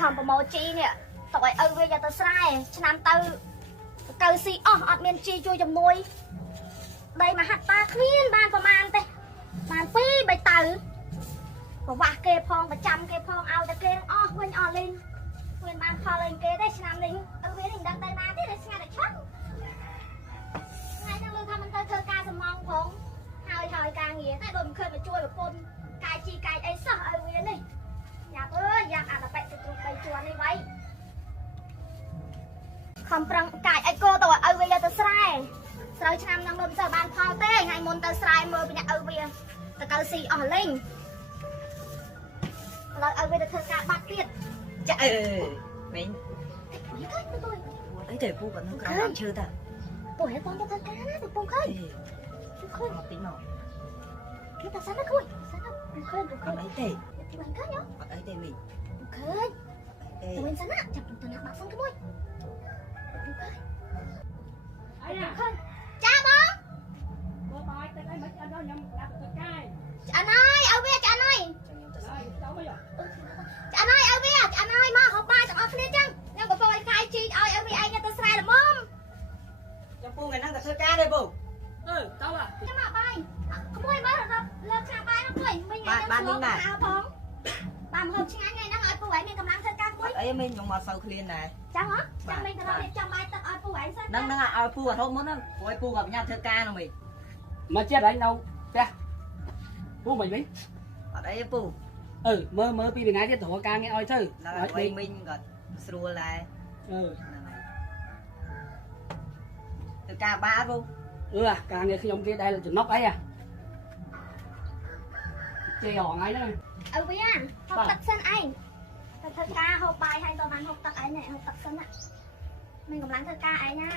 ខំប្រម៉ូជីនេះតើឲ្យវាយកទៅស្រែឆ្នាំទៅកើស៊ីអស់អត់មានជីជួយជំនួយដីមហាត់តាគ្មានបានប្រមាណទេបាន2 3ទៅប្រវាស់គេផងប្រចាំគេផងឲ្យតែគេអស់វិញអស់លេងមិនបានផលលេងគេទេឆ្នាំនេះឲ្យវានឹងដឹងទៅណាទេស្ងាត់តែឆាប់ថ្ងៃហ្នឹងលើថាមិនទៅធ្វើការសំងផងហើយការងារតែដូចមិនឃើញមកជួយប្រពន្ធកាយជីកាយអីសោះឲ្យវានេះយ៉ាប់អើយយ៉ាប់អាតបិទៅទ្រុប3ជាន់នេះໄວខំប្រឹងកាយអីគោទៅឲ្យវាយកទៅស្រែស្រូវឆ្នាំហ្នឹងមិនសូវបានផលទេថ្ងៃមុនទៅស្រែមើលពីអ្នកឲ្យវាទៅកើស៊ីអស់លេងឥឡូវឲ្យវាទៅធ្វើការបាត់ទៀតចាមិញអីតែពូក៏នឹងក្រោមឈើតាពូហេតុបងទៅធ្វើការណាទៅពូឃើញឃើញមកទីមកគេតាសិនណាគួយសិនណាឃើញអីទេមិនឃើញអត់អីទេមិញឃើញទៅវិញសិនណាចាប់ទៅណាបាក់សិនគួយអីណាចាបងបើបាយទៅអីមិនអត់ខ្ញុំប្រាប់ទៅកាយចាណៃឲ្យវាចាណៃចាណៃឲ្យវាចាណៃមកហូបបាយទាំងអស់គ្នាចឹងខ្ញុំកំពុងឲ្យកាយជីឲ្យវាឯងទៅស្រែល្មមចាំពូថ្ងៃហ្នឹងទៅធ្វើការទេពូទៅចាំមកបាយក្មួយមើលលើខាងបាយនោះគួយមិញបានមិញបាទផងបានហូបឆ្ងាញ់ថ្ងៃហ្នឹងឲ្យពូឯងមានកម្លាំងធ្វើការគួយអីមិញខ្ញុំមកសូវឃ្លានដែរចាំហ៎ចាំមិញទៅរកចាំបាយទឹកឲ្យពូឯងសិនហ្នឹងឲ្យពូអារម្មណ៍មុនហ្នឹងព្រោះពូក៏បញ្ញាប់ធ្វើការនោះមិញមកចិត្តអញនៅផ្ទះពូមិនវិញអត់អីពូមើលពីថ្ងៃទៀតត្រូវការងារឲ្យទៅឲ្យមិញក៏ស្រួលដែរធ្វើការបាពូការងារខ្ញុំគេដែលចំណុកអីជេរហងៃហ្នឹងឲ្យវាហូបទឹកសិនឯងទៅធ្វើការហូបបាយហើយតបានហូបទឹកឯងហូបទឹកសិនណាមានកម្លាំងធ្វើការឯងណា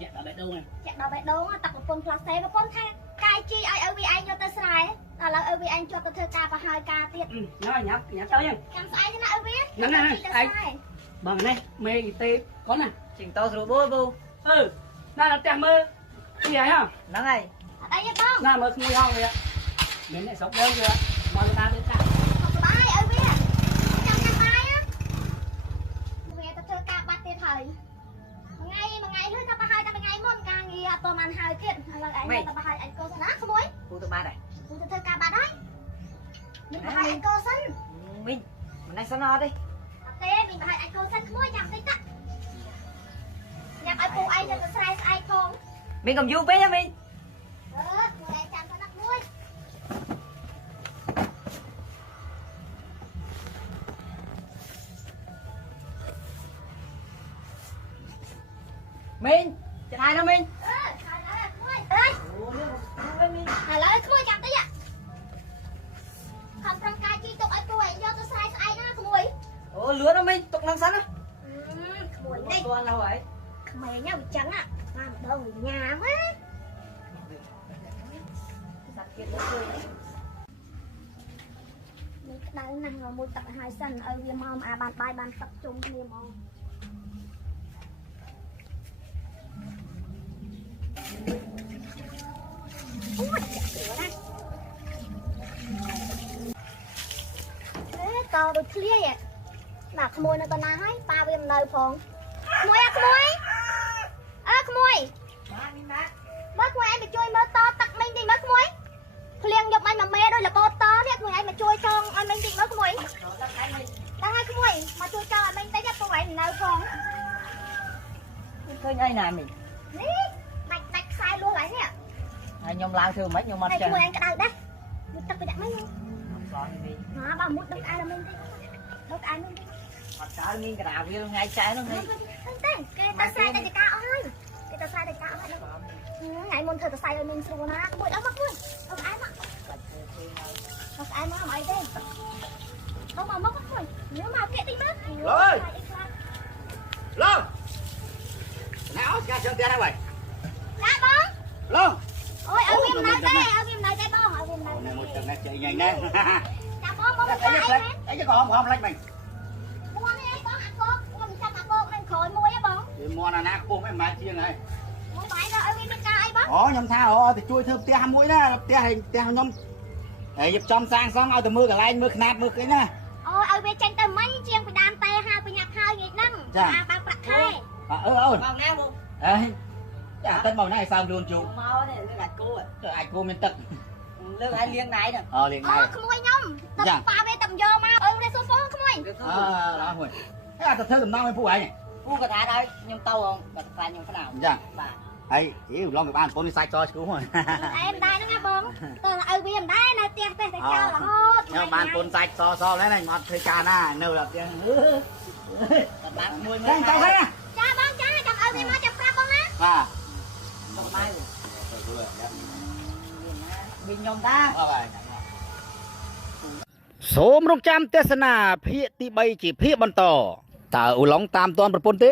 ចាក់ដល់បេះដូងចាក់ដល់បេះដូងទឹកប្រពន្ធផ្លាស្ទែប្រពន្ធថាកាយជីឲ្យវាឯងយកទៅស្រែដល់ឥឡូវឲ្យវាឯងជាប់ទៅធ្វើការប្រហើយការទៀតញ៉ាំទៅញ៉ាំស្អែកណាឲ្យវាហ្នឹងបងនេះមេគីទេកូនណាជីងតោស្រួលបួលពូណាដល់ផ្ទះមើលទីហើយហ្នឹងហើយអត់អីទេបងណាមើលក្មួយហងវាមានអ្នកស្រុកយើងវាមកតាទៅកាសបាយឲ្យវាចាំញ៉ាំបាយវាទៅធ្វើការបាត់ទៀតហើយថ្ងៃឬទៅប្រហើយតែថ្ងៃមុនការងារអត់បានហើយទៀតឥឡូវឯងទៅប្រហើយអញកោសិនណាក្មួយពូទៅបាត់ហើយពូទៅធ្វើការបាត់ហើយមានប្រហើយអញកោសិនមិញមិនឯងសិនអត់ទេអត់ទេមានប្រហើយអញកោសិនក្មួយចាំតិចតាញ៉ាំឲ្យពូឯងទៅស្រែស្អែកផងមិញកំយូរពេកហ៎មិញក្មួយឯងចាំសិនណាក្មួយមិញចាហើយណាមិញហើយក្មួយអើយឥឡូវក្មួយចាំតិចខំប្រឹងកាយជីទុកឲ្យពូឯងយកទៅស្រែស្អែកណាក្មួយលឿនណាមិញទុកនឹងសិនណាក្មួយនេះគាត់ទៅហើយក្មេងហ្នឹងវាចឹងណាបានម្ដងញ៉ាំណាសាច់ទៀតលើជួយនេះក្តៅណាស់មួយទឹកឲ្យសិនឲ្យវាមកអាបានបាយបានទឹកជុំគ្នាហ្មងអូយចាក់ទៀតណាតោដូចឃ្លាយណាក្មួយនៅតាណាហើយប៉ាវាមិននៅផងក្មួយក្មួយក្មួយបានមីណាបើក្មួយឯងមកជួយមើលតទឹកមិញតិចមើលក្មួយភ្លៀងយកបាញ់មួយមេដោយលបោតនេះក្មួយឯងមកជួយចងឲ្យមិញតិចមើលក្មួយដល់ហើយក្មួយមកជួយចងឲ្យមិញតិចពូឯងនៅផងឃើញអីណាមិញនេះដាច់ខ្សែលួសហើយនេះហើយខ្ញុំឡើងធ្វើមិនខ្ញុំមកចឹងក្មួយឯងក្តៅដែរមួយទឹកទៅដាក់មិញស្លោះនេះបើមុតដឹកអាយមិញតិចដឹកអាយមិញតិចអត់កើមានក្រាវាថ្ងៃចែនោះនេះទេគេទៅស្រែតែការអស់ហើយគេទៅស្រែតែការអស់ហើយថ្ងៃមុនធ្វើទៅស្រែឲ្យមានស្រួលណាមួយដល់មកមួយអត់អាយមកអត់អាយមកអីទេមកមកមួយញ៉ាំមកគេតិចមើលលើលើណែអត់ការជើងទៀតហើយចាបងលើអូយឲ្យវាមិននៅទេឲ្យវាមិននៅទេបងឲ្យវាមិននៅមួយទឹកនេះជ័យញ៉ៃណាចាបងមកអីក៏ហមផ្លាច់មិញមួននេះបងអាកោខ្ញុំចាំអាកោនឹងក្រោយមួយហ៎បងវាមួនអាណាខ្ពស់មិនម៉ែជាងហើយមកបាយទៅឲ្យវាមានការអីបងខ្ញុំថាទៅជួយធ្វើផ្ទះមួយណាផ្ទះខ្ញុំហើយរៀបចំសាងសង់ឲ្យទៅមើលកន្លែងមើលខ្នាតមើលអីណាអូឲ្យវាចេញទៅមិញជាងពីដើម จ้า บางประเทศ เอ้ย bao nè luôn เอ้ยจ้าเต้นเบาหน้าsao luôn chú mau này lương gạch cô à ai cô mình tức lương ai liêng này nè liền អូ này ក្មួយខ្ញុំទឹកប៉ាវាតំយកមកអូនេះសូហ្វូក្មួយ đó rồi cái là tập thơ tầm năm với phụ ấy phu cả thả thôi nhưng tàu không bật phải nhưng cái nào dạ bà ấy yêu lòng cái bàn con đi sai cho cứu rồi អេមិនដែរហ្នឹងណាបងតើឲ្យវាមិនដែរនៅផ្ទះទេតែចោលរហូត nhưng bàn con sai so lấy này ngọt thời trà na nâu là tiền bật bạc môi đây cháu thấy nè ចាបងចាចាំឲ្យវាមកចាំប្រាប់បងណា à trong mai rồi bình nhom ta សូមរងចាំទេសនាភាគទី3ជាភាគបន្តតើឧឡុងតាមតនប្រពន្ធទេ